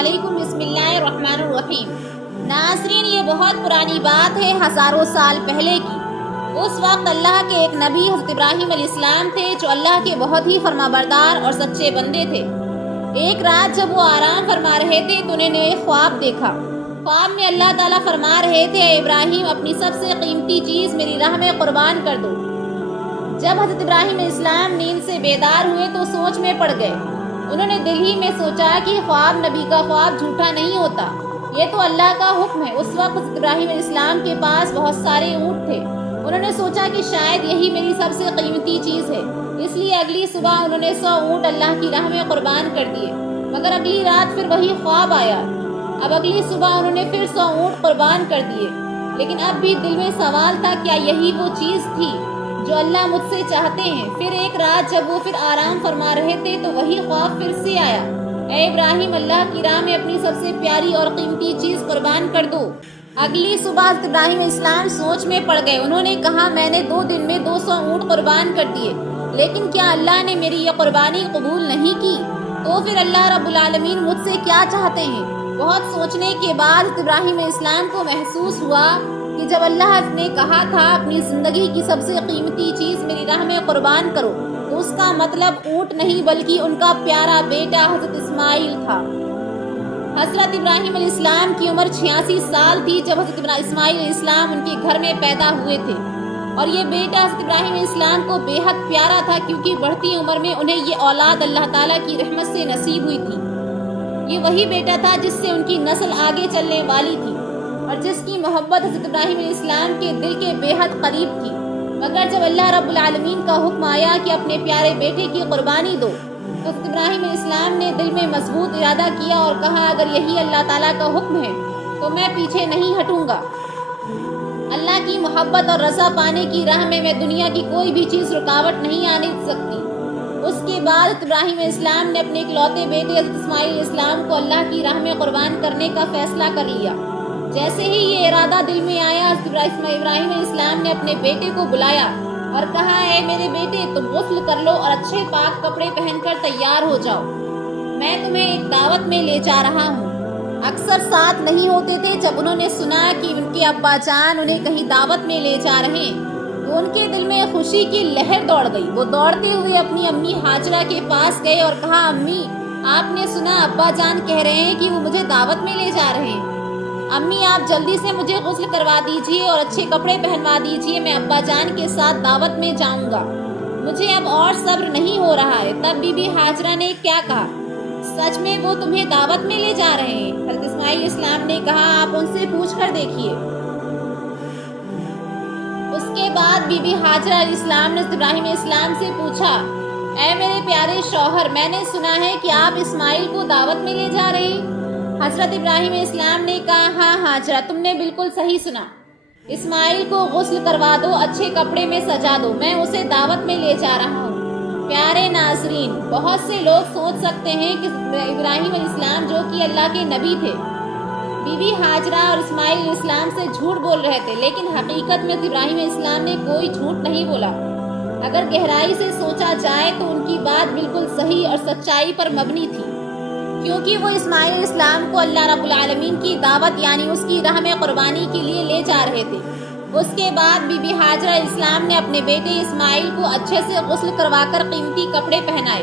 علیکم، بسم اللہ الرحمن الرحیم۔ ناظرین، یہ بہت پرانی بات ہے، ہزاروں سال پہلے کی۔ اس وقت اللہ کے ایک نبی حضرت ابراہیم علیہ السلام تھے جو اللہ کے بہت ہی فرما بردار اور سچے بندے تھے۔ ایک رات جب وہ آرام فرما رہے تھے تو انہوں نے ایک خواب دیکھا۔ خواب میں اللہ تعالیٰ فرما رہے تھے، اے ابراہیم، اپنی سب سے قیمتی چیز میری راہ میں قربان کر دو۔ جب حضرت ابراہیم علیہ السلام نیند سے بیدار ہوئے تو سوچ میں پڑ گئے۔ انہوں نے دل ہی میں سوچا کہ خواب نبی کا خواب جھوٹا نہیں ہوتا، یہ تو اللہ کا حکم ہے۔ اس وقت حضرت ابراہیم علیہ السلام کے پاس بہت سارے اونٹ تھے۔ انہوں نے سوچا کہ شاید یہی میری سب سے قیمتی چیز ہے، اس لیے اگلی صبح انہوں نے 100 اونٹ اللہ کی راہ میں قربان کر دیے۔ مگر اگلی رات پھر وہی خواب آیا۔ اب اگلی صبح انہوں نے پھر 100 اونٹ قربان کر دیے، لیکن اب بھی دل میں سوال تھا، کیا یہی وہ چیز تھی جو اللہ مجھ سے چاہتے ہیں؟ پھر ایک رات جب وہ پھر آرام فرما رہے تھے تو وہی خواب پھر سے آیا، اے ابراہیم، اللہ کی راہ میں اپنی سب سے پیاری اور قیمتی چیز قربان کر دو۔ اگلی صبح حضرت ابراہیم علیہ السلام سوچ میں پڑ گئے۔ انہوں نے کہا، میں نے 2 دن میں 200 اونٹ قربان کر دیے، لیکن کیا اللہ نے میری یہ قربانی قبول نہیں کی؟ تو پھر اللہ رب العالمین مجھ سے کیا چاہتے ہیں؟ بہت سوچنے کے بعد حضرت ابراہیم علیہ السلام کو محسوس ہوا کہ جب اللہ نے کہا تھا اپنی زندگی کی سب سے قیمتی چیز میری راہ میں قربان کرو، تو اس کا مطلب اونٹ نہیں بلکہ ان کا پیارا بیٹا حضرت اسماعیل تھا۔ حضرت ابراہیم علیہ السلام کی عمر 86 سال تھی جب حضرت اسماعیل علیہ السلام ان کے گھر میں پیدا ہوئے تھے، اور یہ بیٹا حضرت ابراہیم علیہ السلام کو بے حد پیارا تھا، کیونکہ بڑھتی عمر میں انہیں یہ اولاد اللہ تعالیٰ کی رحمت سے نصیب ہوئی تھی۔ یہ وہی بیٹا تھا جس سے ان کی نسل آگے چلنے والی تھی اور جس کی محبت حضرت ابراہیم علیہ السلام کے دل کے بے حد قریب تھی۔ مگر جب اللہ رب العالمین کا حکم آیا کہ اپنے پیارے بیٹے کی قربانی دو، تو حضرت ابراہیم علیہ السلام نے دل میں مضبوط ارادہ کیا اور کہا، اگر یہی اللہ تعالیٰ کا حکم ہے تو میں پیچھے نہیں ہٹوں گا۔ اللہ کی محبت اور رضا پانے کی راہ میں دنیا کی کوئی بھی چیز رکاوٹ نہیں آنے سکتی۔ اس کے بعد حضرت ابراہیم علیہ السلام نے اپنے اکلوتے بیٹے حضرت اسماعیل علیہ السلام کو اللہ کی راہ میں قربان کرنے کا فیصلہ کر لیا۔ جیسے ہی یہ ارادہ دل میں آیا، حضرت ابراہیم علیہ السلام نے اپنے بیٹے کو بلایا اور کہا، اے میرے بیٹے، تم غسل کر لو اور اچھے پاک کپڑے پہن کر تیار ہو جاؤ، میں تمہیں ایک دعوت میں لے جا رہا ہوں۔ اکثر ساتھ نہیں ہوتے تھے۔ جب انہوں نے سنا کہ ان کے ابا جان انہیں کہیں دعوت میں لے جا رہے ہیں تو ان کے دل میں خوشی کی لہر دوڑ گئی۔ وہ دوڑتے ہوئے اپنی امی ہاجرہ کے پاس گئے اور کہا، امی، آپ نے سنا ابا جان کہہ رہے ہیں کہ وہ مجھے دعوت میں لے جا رہے ہیں۔ امی، آپ جلدی سے مجھے غسل کروا دیجئے اور اچھے کپڑے پہنوا دیجئے، میں ابا جان کے ساتھ دعوت میں جاؤں گا، مجھے اب اور صبر نہیں ہو رہا ہے۔ تب بی بی ہاجرہ نے کیا کہا، سچ میں وہ تمہیں دعوت میں لے جا رہے ہیں؟ حضرت اسماعیل علیہ السلام نے کہا، آپ ان سے پوچھ کر دیکھیے۔ اس کے بعد بی بی ہاجرہ علیہ السلام نے ابراہیم علیہ السلام سے پوچھا، اے میرے پیارے شوہر، میں نے سنا ہے کہ آپ اسماعیل کو دعوت میں لے جا رہے ہیں۔ حضرت ابراہیم علیہ السلام نے کہا، ہاں ہاجرہ، تم نے بالکل صحیح سنا، اسماعیل کو غسل کروا دو، اچھے کپڑے میں سجا دو، میں اسے دعوت میں لے جا رہا ہوں۔ پیارے ناظرین، بہت سے لوگ سوچ سکتے ہیں کہ ابراہیم علیہ السلام جو کہ اللہ کے نبی تھے، بی بی ہاجرہ اور اسماعیل علیہ السلام سے جھوٹ بول رہے تھے، لیکن حقیقت میں ابراہیم علیہ السلام نے کوئی جھوٹ نہیں بولا۔ اگر گہرائی سے سوچا جائے تو ان کی بات بالکل صحیح اور سچائی پر مبنی تھی، کیونکہ وہ اسماعیل علیہ السلام کو اللہ رب العالمین کی دعوت یعنی اس کی راہ میں قربانی کے لیے لے جا رہے تھے۔ اس کے بعد بی بی ہاجرہ علیہ السلام نے اپنے بیٹے اسماعیل کو اچھے سے غسل کروا کر قیمتی کپڑے پہنائے،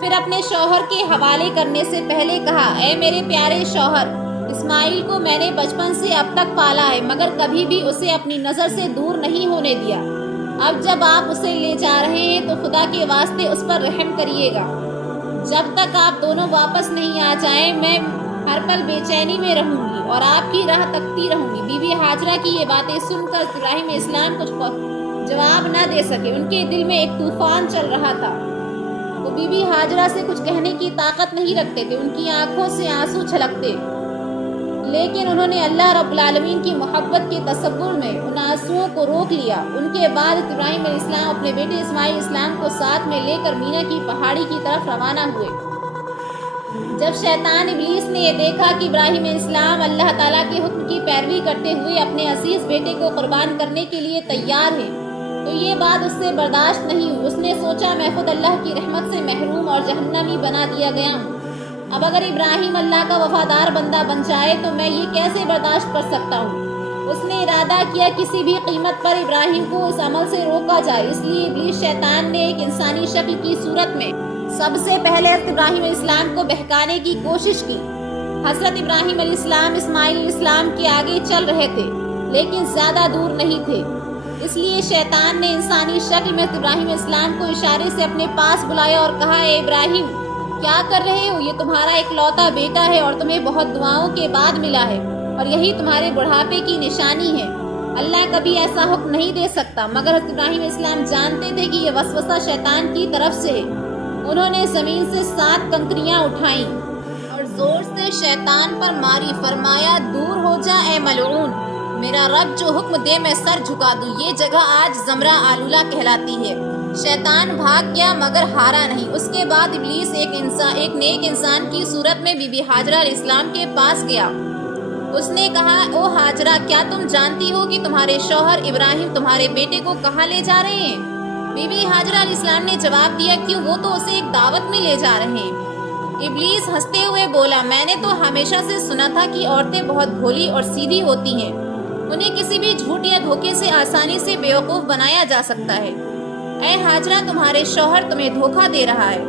پھر اپنے شوہر کے حوالے کرنے سے پہلے کہا، اے میرے پیارے شوہر، اسماعیل کو میں نے بچپن سے اب تک پالا ہے، مگر کبھی بھی اسے اپنی نظر سے دور نہیں ہونے دیا۔ اب جب آپ اسے لے جا رہے ہیں تو خدا کے واسطے اس پر رحم کریے گا۔ جب تک آپ دونوں واپس نہیں آ جائیں میں ہر پل بے چینی میں رہوں گی اور آپ کی راہ تکتی رہوں گی۔ بی بی ہاجرہ کی یہ باتیں سن کر ابراہیم علیہ السلام کچھ جواب نہ دے سکے، ان کے دل میں ایک طوفان چل رہا تھا۔ وہ بی بی ہاجرہ سے کچھ کہنے کی طاقت نہیں رکھتے تھے، ان کی آنکھوں سے آنسو چھلکتے، لیکن انہوں نے اللہ رب العالمین کی محبت کے تصور میں ان آنسوؤں کو روک لیا۔ ان کے بعد ابراہیم علیہ السلام اپنے بیٹے اسماعیل علیہ السلام کو ساتھ میں لے کر مینا کی پہاڑی کی طرف روانہ ہوئے۔ جب شیطان ابلیس نے یہ دیکھا کہ ابراہیم علیہ السلام اللہ تعالیٰ کے حکم کی پیروی کرتے ہوئے اپنے عزیز بیٹے کو قربان کرنے کے لیے تیار ہیں، تو یہ بات اس سے برداشت نہیں ہوئی۔ اس نے سوچا، میں خود اللہ کی رحمت سے محروم اور جہنمی بنا دیا گیا ہوں، اب اگر ابراہیم اللہ کا وفادار بندہ بن جائے تو میں یہ کیسے برداشت کر سکتا ہوں؟ اس نے ارادہ کیا کسی بھی قیمت پر ابراہیم کو اس عمل سے روکا جائے، اس لیے ابلیس شیطان نے ایک انسانی شکل کی صورت میں سب سے پہلے حضرت ابراہیم علیہ السلام کو بہکانے کی کوشش کی۔ حضرت ابراہیم علیہ السلام اسماعیل علیہ السلام کے آگے چل رہے تھے لیکن زیادہ دور نہیں تھے، اس لیے شیطان نے انسانی شکل میں حضرت ابراہیم علیہ السلام کو اشارے سے اپنے پاس بلایا اور کہا، اے ابراہیم کیا کر رہے ہو؟ یہ تمہارا اکلوتا بیٹا ہے اور تمہیں بہت دعاؤں کے بعد ملا ہے اور یہی تمہارے بڑھاپے کی نشانی ہے۔ اللہ کبھی ایسا حکم نہیں دے سکتا، مگر حضرت ابراہیم علیہ السلام جانتے تھے کہ یہ وسوسہ شیطان کی طرف سے ہے۔ انہوں نے زمین سے 7 کنکریاں اٹھائیں اور زور سے شیطان پر ماری، فرمایا، دور ہو جا اے ملعون، میرا رب جو حکم دے میں سر جھکا دوں۔ یہ جگہ آج زمرہ آلولہ کہلاتی ہے۔ شیطان بھاگ گیا مگر ہارا نہیں۔ اس کے بعد ابلیس ایک نیک انسان کی صورت میں بی بی ہاجرہ علیہ السلام کے پاس گیا۔ اس نے کہا، او ہاجرہ، کیا تم جانتی ہو کہ تمہارے شوہر ابراہیم تمہارے بیٹے کو کہاں لے جا رہے ہیں؟ بی بی ہاجرہ علیہ السلام نے جواب دیا، کیوں، وہ تو اسے ایک دعوت میں لے جا رہے ہیں۔ ابلیس ہنستے ہوئے بولا، میں نے تو ہمیشہ سے سنا تھا کہ عورتیں بہت بھولی اور سیدھی ہوتی ہیں، انہیں کسی بھی جھوٹ یا دھوکے سے آسانی سے بیوقوف بنایا جا سکتا ہے۔ اے ہاجرہ، تمہارے شوہر تمہیں دھوکہ دے رہا ہے۔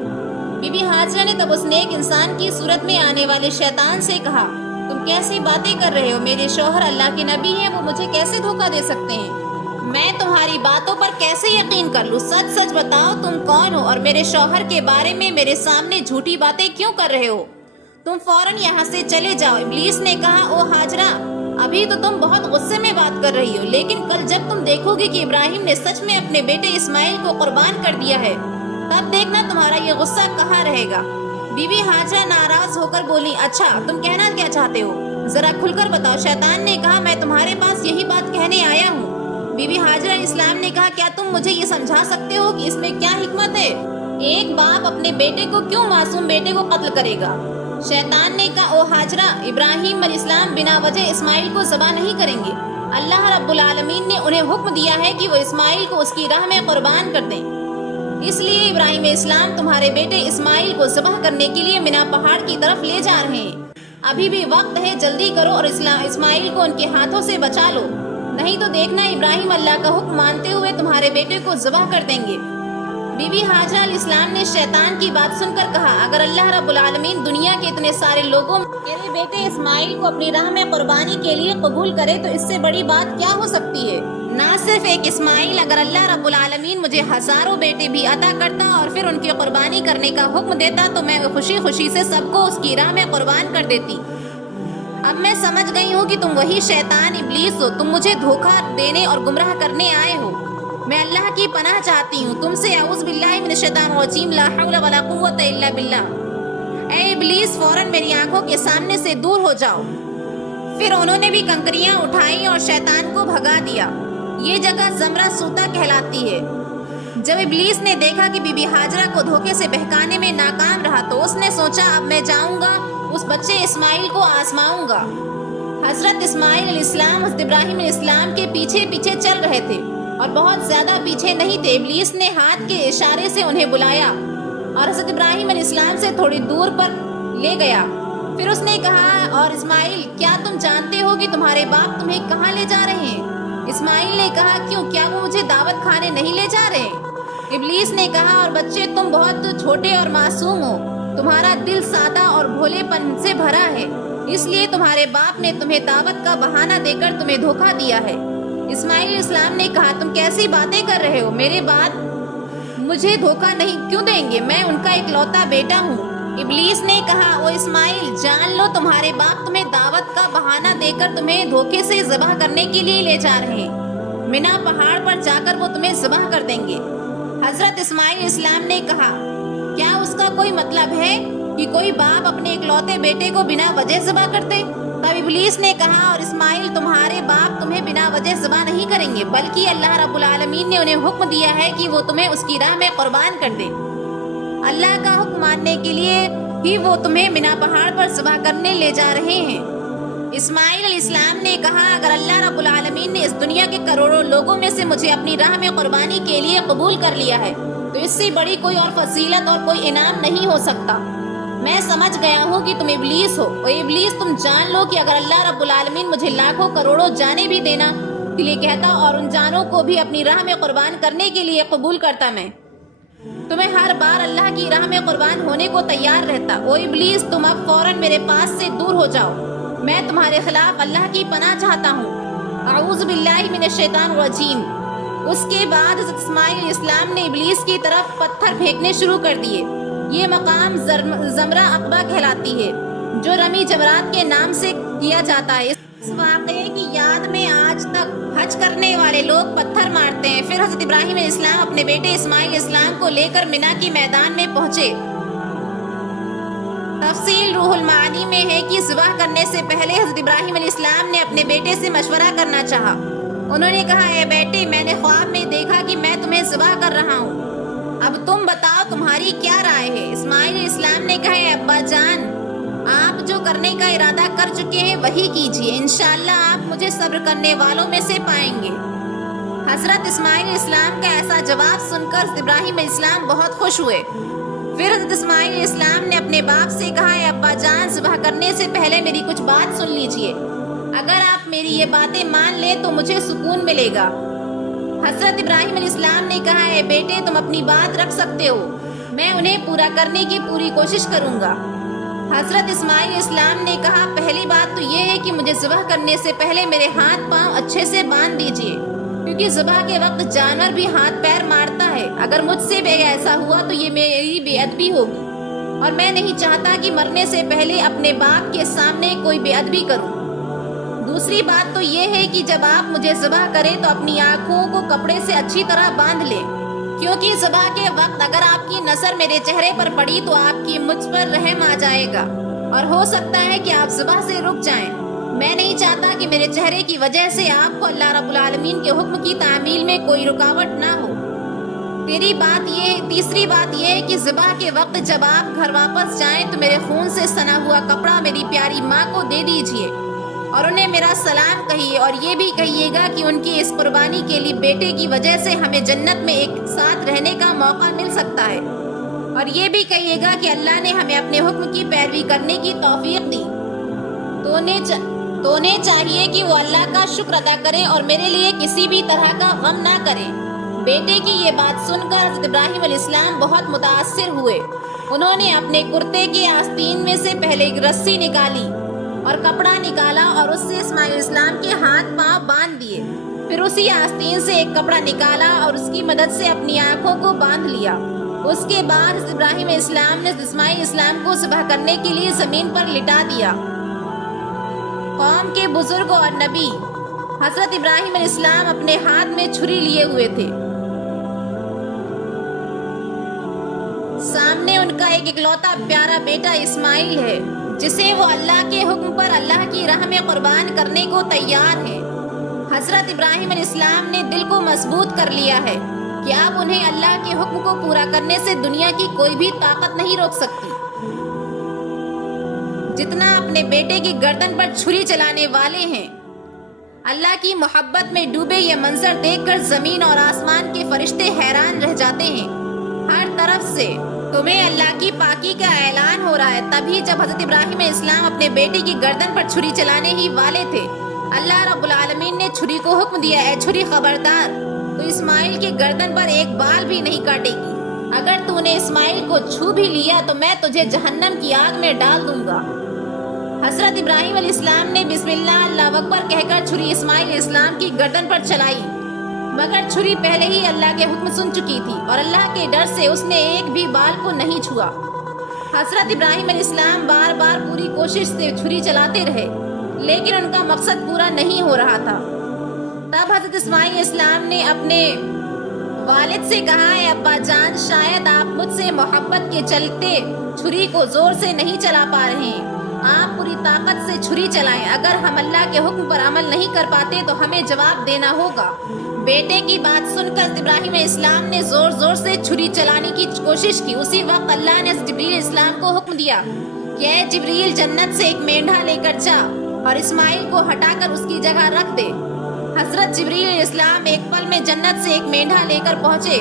بی بی ہاجرہ نے تب اس نیک انسان کی صورت میں آنے والے شیطان سے کہا، تم کیسی باتیں کر رہے ہو؟ میرے شوہر اللہ کے نبی ہیں، وہ مجھے کیسے دھوکہ دے سکتے ہیں؟ میں تمہاری باتوں پر کیسے یقین کر لوں؟ سچ سچ بتاؤ، تم کون ہو اور میرے شوہر کے بارے میں میرے سامنے جھوٹی باتیں کیوں کر رہے ہو؟ تم فوراً یہاں سے چلے جاؤ۔ ابلیس نے کہا، او ہاجرہ، ابھی تو تم بہت غصے میں بات کر رہی ہو، لیکن کل جب تم دیکھو گے کہ ابراہیم نے سچ میں اپنے بیٹے اسماعیل کو قربان کر دیا ہے، تب دیکھنا تمہارا یہ غصہ کہاں رہے گا۔ بی بی ہاجرہ ناراض ہو کر بولی، اچھا تم کہنا کیا چاہتے ہو؟ ذرا کھل کر بتاؤ۔ شیطان نے کہا، میں تمہارے پاس یہی بات کہنے آیا ہوں۔ بی بی ہاجرہ علیہ السلام نے کہا، کیا تم مجھے یہ سمجھا سکتے ہو کہ اس میں کیا حکمت ہے؟ ایک باپ اپنے بیٹے کو کیوں معصوم بیٹے کو قتل کرے گا؟ شیطان نے کہا، او ہاجرہ، ابراہیم علیہ السلام بنا وجہ اسماعیل کو ذبح نہیں کریں گے۔ اللہ رب العالمین نے انہیں حکم دیا ہے کہ وہ اسماعیل کو اس کی راہ میں قربان کر دیں، اس لیے ابراہیم علیہ السلام تمہارے بیٹے اسماعیل کو ذبح کرنے کے لیے مینا پہاڑ کی طرف لے جا رہے ہیں۔ ابھی بھی وقت ہے، جلدی کرو اور اسماعیل کو ان کے ہاتھوں سے بچا لو، نہیں تو دیکھنا ابراہیم اللہ کا حکم مانتے ہوئے تمہارے بیٹے کو ذبح کر دیں گے۔ بی بی ہاجرہ علیہ السلام نے شیطان کی بات سن کر کہا، اگر اللہ رب العالمین دنیا کے اتنے سارے لوگوں میرے بیٹے اسماعیل کو اپنی راہ میں قربانی کے لیے قبول کرے تو اس سے بڑی بات کیا ہو سکتی ہے؟ نہ صرف ایک اسماعیل، اگر اللہ رب العالمین مجھے ہزاروں بیٹے بھی عطا کرتا اور پھر ان کی قربانی کرنے کا حکم دیتا تو میں خوشی خوشی سے سب کو اس کی راہ میں قربان کر دیتی۔ اب میں سمجھ گئی ہوں کہ تم وہی شیطان ابلیس ہو، تم مجھے دھوکہ دینے اور گمراہ کرنے آئے ہو۔ میں اللہ کی پناہ چاہتی ہوں تم سے، اعوذ باللہ من الشیطان الرجیم، لا حول ولا قوت الا باللہ۔ اے ابلیس، فوراً میری آنکھوں کے سامنے سے دور ہو جاؤ۔ پھر انہوں نے بھی کنکریاں اٹھائیں اور شیطان کو بھگا دیا۔ یہ جگہ زمرہ سوتا کہلاتی ہے۔ جب ابلیس نے دیکھا کہ بی بی ہاجرہ کو دھوکے سے بہکانے میں ناکام رہا تو اس نے سوچا، اب میں جاؤں گا اس بچے اسماعیل کو آزماؤں گا۔ حضرت اسماعیل علیہ السلام حضرت ابراہیم علیہ السلام کے پیچھے پیچھے چل رہے تھے اور بہت زیادہ پیچھے نہیں تھے۔ ابلیس نے ہاتھ کے اشارے سے انہیں بلایا اور حضرت ابراہیم علیہ السلام سے تھوڑی دور پر لے گیا۔ پھر اس نے کہا، اور اسماعیل، کیا تم جانتے ہو کہ تمہارے باپ تمہیں کہاں لے جا رہے ہیں؟ اسماعیل نے کہا، کیوں، کیا وہ مجھے دعوت کھانے نہیں لے جا رہے؟ ابلیس نے کہا، اور بچے، تم بہت چھوٹے اور معصوم ہو، تمہارا دل سادہ اور بھولے پن سے بھرا ہے، اس لیے تمہارے باپ نے تمہیں دعوت کا بہانہ دے کر تمہیں دھوکہ دیا ہے۔ اسماعیل علیہ السلام نے کہا، تم کیسی باتیں کر رہے ہو؟ میرے باپ مجھے دھوکہ نہیں کیوں دیں گے؟ میں ان کا اکلوتا بیٹا ہوں۔ ابلیس نے کہا، او اسماعیل، جان لو تمہارے باپ تمہیں دعوت کا بہانہ دے کر تمہیں دھوکے سے ذبح کرنے کے لیے لے جا رہے ہیں۔ مینا پہاڑ پر جا کر وہ تمہیں ذبح کر دیں گے۔ حضرت اسماعیل علیہ السلام نے کہا، کیا اس کا کوئی مطلب ہے کہ کوئی باپ اپنے اکلوتے بیٹے کو بنا وجہ ذبح کرتے؟ تب ابلیس نے کہا، اور اسماعیل، تمہارے باپ تمہیں بنا وجہ ذبح نہیں کریں گے، بلکہ اللہ رب العالمین نے انہیں حکم دیا ہے کہ وہ تمہیں اس کی راہ میں قربان کر دیں۔ اللہ کا حکم ماننے کے لیے ہی وہ تمہیں مینا پہاڑ پر ذبح کرنے لے جا رہے ہیں۔ اسماعیل علیہ السلام نے کہا، اگر اللہ رب العالمین نے اس دنیا کے کروڑوں لوگوں میں سے مجھے اپنی راہ میں قربانی کے لیے قبول کر لیا ہے تو اس سے بڑی کوئی اور فضیلت اور کوئی انعام نہیں ہو سکتا۔ میں سمجھ گیا ہوں کہ تم ابلیس ہو، اور ابلیس تم جان لو کہ اگر اللہ رب العالمین مجھے لاکھوں کروڑوں جانیں بھی دینا کے لیے کہتا اور ان جانوں کو بھی اپنی راہ میں قربان کرنے کے لیے قبول کرتا، میں تمہیں ہر بار اللہ کی راہ میں قربان ہونے کو تیار رہتا۔ او ابلیس، تم اب فوراً میرے پاس سے دور ہو جاؤ، میں تمہارے خلاف اللہ کی پناہ چاہتا ہوں۔ اعوذ باللہ من الشیطان الرجیم۔ اس کے بعد حضرت اسماعیل علیہ السلام نے ابلیس کی طرف پتھر پھینکنے شروع کر دیے۔ یہ مقام زمرہ عقبہ کہلاتی ہے، جو رمی جمرات کے نام سے کیا جاتا ہے۔ اس واقعے کی یاد میں آج تک حج کرنے والے لوگ پتھر مارتے ہیں۔ پھر حضرت ابراہیم علیہ السلام اپنے بیٹے اسماعیل علیہ السلام کو لے کر منا کے میدان میں پہنچے۔ تفصیل روح المعانی میں ہے کہ ذبح کرنے سے پہلے حضرت ابراہیم علیہ السلام نے اپنے بیٹے سے مشورہ کرنا چاہا۔ انہوں نے کہا، اے بیٹے، میں نے خواب میں دیکھا کہ میں تمہیں ذبح کر رہا ہوں، اب تم بتاؤ تمہاری کیا رائے ہے؟ اسماعیل علیہ السلام نے کہا، اے ابا جان، آپ جو کرنے کا ارادہ کر چکے ہیں وہی کیجیے، انشاءاللہ آپ مجھے صبر کرنے والوں میں سے پائیں گے۔ حضرت اسماعیل علیہ السلام کا ایسا جواب سن کر حضرت ابراہیم علیہ السلام بہت خوش ہوئے۔ پھر حضرت اسماعیل علیہ السلام نے اپنے باپ سے کہا، اے ابا جان، ذبح کرنے سے پہلے میری کچھ بات سن لیجیے، اگر آپ میری یہ باتیں مان لیں تو مجھے سکون ملے گا۔ حضرت ابراہیم علیہ السلام نے کہا، اے بیٹے، تم اپنی بات رکھ سکتے ہو، میں انہیں پورا کرنے کی پوری کوشش کروں گا۔ حضرت اسماعیل علیہ السلام نے کہا، پہلی بات تو یہ ہے کہ مجھے ذبح کرنے سے پہلے میرے ہاتھ پاؤں اچھے سے باندھ دیجیے، کیونکہ ذبح کے وقت جانور بھی ہاتھ پیر مارتا ہے۔ اگر مجھ سے بھی ایسا ہوا تو یہ میری بے ادبی ہوگی، اور میں نہیں چاہتا کہ مرنے سے پہلے اپنے باپ کے سامنے کوئی بے ادبی کروں۔ دوسری بات تو یہ ہے کہ جب آپ مجھے ذبح کریں تو اپنی آنکھوں کو کپڑے سے اچھی طرح باندھ لیں، کیونکہ ذبح کے وقت اگر آپ کی نظر میرے چہرے پر پڑی تو آپ کی مجھ پر رحم آ جائے گا، اور ہو سکتا ہے کہ آپ ذبح سے رک جائیں۔ میں نہیں چاہتا کہ میرے چہرے کی وجہ سے آپ کو اللہ رب العالمین کے حکم کی تعمیل میں کوئی رکاوٹ نہ ہو۔ تیسری بات یہ ہے کہ ذبح کے وقت جب آپ گھر واپس جائیں تو میرے خون سے سنا ہوا کپڑا میری پیاری ماں کو دے دیجیے، اور انہیں میرا سلام کہیے، اور یہ بھی کہیے گا کہ ان کی اس قربانی کے لیے بیٹے کی وجہ سے ہمیں جنت میں ایک ساتھ رہنے کا موقع مل سکتا ہے، اور یہ بھی کہیے گا کہ اللہ نے ہمیں اپنے حکم کی پیروی کرنے کی توفیق دی، تو انہیں چاہیے کہ وہ اللہ کا شکر ادا کریں اور میرے لیے کسی بھی طرح کا غم نہ کریں۔ بیٹے کی یہ بات سن کر حضرت ابراہیم علیہ السلام بہت متاثر ہوئے۔ انہوں نے اپنے کرتے کے آستین میں سے پہلے ایک رسی نکالی اور کپڑا نکالا، اور اس سے اسماعیل علیہ السلام کے ہاتھ پاؤں باندھ دیے۔ پھر اسی آستین سے ایک کپڑا نکالا اور اس کی مدد سے اپنی آنکھوں کو باندھ لیا۔ اس کے بعد حضرت ابراہیم علیہ السلام نے اسماعیل علیہ السلام کو ذبح کرنے کے لیے زمین پر لٹا دیا۔ قوم کے بزرگ اور نبی حضرت ابراہیم علیہ السلام اپنے ہاتھ میں چھری لیے ہوئے تھے۔ سامنے ان کا ایک اکلوتا پیارا بیٹا اسماعیل ہے، جسے وہ اللہ کے حکم پر اللہ کی راہ میں قربان کرنے کو تیار ہے۔ حضرت ابراہیم علیہ السلام نے دل کو مضبوط کر لیا ہے کہ اب انہیں اللہ کے حکم کو پورا کرنے سے دنیا کی کوئی بھی طاقت نہیں روک سکتی۔ جتنا اپنے بیٹے کی گردن پر چھری چلانے والے ہیں، اللہ کی محبت میں ڈوبے یہ منظر دیکھ کر زمین اور آسمان کے فرشتے حیران رہ جاتے ہیں۔ ہر طرف سے تمہیں اللہ کی پاکی کا اعلان ہو رہا ہے۔ تبھی جب حضرت ابراہیم علیہ السلام اپنے بیٹے کی گردن پر چھری چلانے ہی والے تھے، اللہ رب العالمین نے چھری کو حکم دیا، اے چھری خبردار، تو اسماعیل کی گردن پر ایک بال بھی نہیں کاٹے گی۔ اگر تو نے اسماعیل کو چھو بھی لیا تو میں تجھے جہنم کی آگ میں ڈال دوں گا۔ حضرت ابراہیم علیہ السلام نے بسم اللہ اللہ اکبر کہہ کر چھری اسماعیل علیہ السلام کی گردن پر چلائی، مگر چھری پہلے ہی اللہ کے حکم سن چکی تھی، اور اللہ کے ڈر سے اس نے ایک بھی بال کو نہیں چھوا۔ حضرت ابراہیم علیہ السلام بار بار پوری کوشش سے چھری چلاتے رہے، لیکن ان کا مقصد پورا نہیں ہو رہا تھا۔ تب حضرت اسماعیل علیہ السلام نے اپنے والد سے کہا، اے ابا جان، شاید آپ مجھ سے محبت کے چلتے چھری کو زور سے نہیں چلا پا رہے ہیں، آپ پوری طاقت سے چھری چلائیں، اگر ہم اللہ کے حکم پر عمل نہیں کر پاتے تو ہمیں جواب دینا ہوگا۔ بیٹے کی بات سن کر ابراہیم علیہ السلام نے زور زور سے چھری چلانے کی کوشش کی۔ اسی وقت اللہ نے جبریل علیہ السلام کو حکم دیا کہ اے جبریل، جنت سے ایک مینڈھا لے کر جا اور اسماعیل کو ہٹا کر اس کی جگہ رکھ دے۔ حضرت جبریل علیہ السلام ایک پل میں جنت سے ایک مینڈھا لے کر پہنچے۔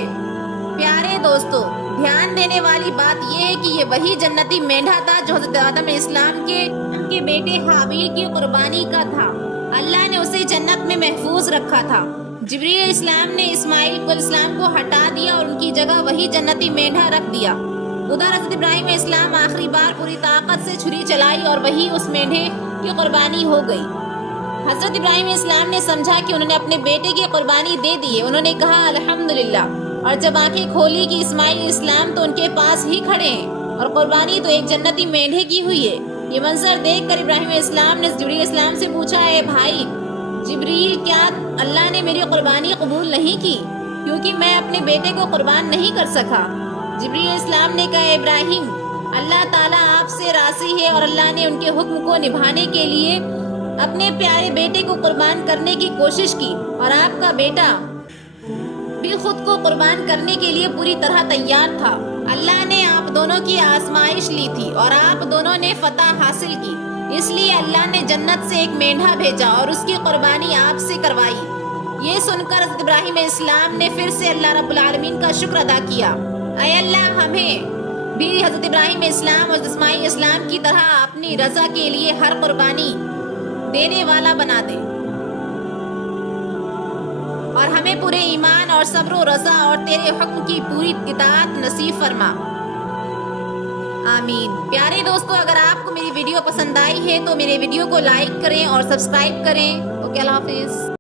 پیارے دوستو، دھیان دینے والی بات یہ ہے کہ یہ وہی جنتی مینڈھا تھا جو حضرت آدم علیہ السلام کے بیٹے حابیل کی قربانی کا تھا۔ اللہ نے اسے جنت میں محفوظ رکھا تھا۔ جبریل علیہ السلام نے اسماعیل علیہ السلام کو ہٹا دیا اور ان کی جگہ وہی جنتی مینڈھا رکھ دیا۔ ادھر حضرت ابراہیم علیہ السلام آخری بار پوری طاقت سے چھری چلائی اور وہی اس مینڈھے کی قربانی ہو گئی۔ حضرت ابراہیم علیہ السلام نے سمجھا کہ انہوں نے اپنے بیٹے کی قربانی دے دی ہے۔ انہوں نے کہا الحمدللہ، اور جب آنکھیں کھولی کہ اسماعیل علیہ السلام تو ان کے پاس ہی کھڑے ہیں اور قربانی تو ایک جنتی مینڈھے کی ہوئی ہے۔ یہ منظر دیکھ کر ابراہیم علیہ السلام نے جبریل علیہ السلام سے پوچھا، اے بھائی جبریل، کیا اللہ نے میری قربانی قبول نہیں کی کیونکہ میں اپنے بیٹے کو قربان نہیں کر سکا؟ جبریل علیہ السلام نے کہا، ابراہیم، اللہ تعالیٰ آپ سے راضی ہے اور اللہ نے ان کے حکم کو نبھانے کے لیے اپنے پیارے بیٹے کو قربان کرنے کی کوشش کی، اور آپ کا بیٹا بھی خود کو قربان کرنے کے لیے پوری طرح تیار تھا۔ اللہ نے آپ دونوں کی آزمائش لی تھی اور آپ دونوں نے فتح حاصل کی، اس لیے اللہ نے جنت سے ایک مینڈھا بھیجا اور اس کی قربانی آپ سے کروائی۔ یہ سن کر حضرت ابراہیم علیہ السلام نے پھر سے اللہ رب العالمین کا شکر ادا کیا۔ اے اللہ، ہمیں بھی حضرت ابراہیم علیہ السلام اور اسماعیل علیہ السلام کی طرح اپنی رضا کے لیے ہر قربانی دینے والا بنا دے، اور ہمیں پورے ایمان اور صبر و رضا اور تیرے حکم کی پوری اطاعت نصیب فرما، آمین۔ پیارے دوستو، اگر آپ کو میری ویڈیو پسند آئی ہے تو میرے ویڈیو کو لائک کریں اور سبسکرائب کریں۔ اوکے، اللہ حافظ۔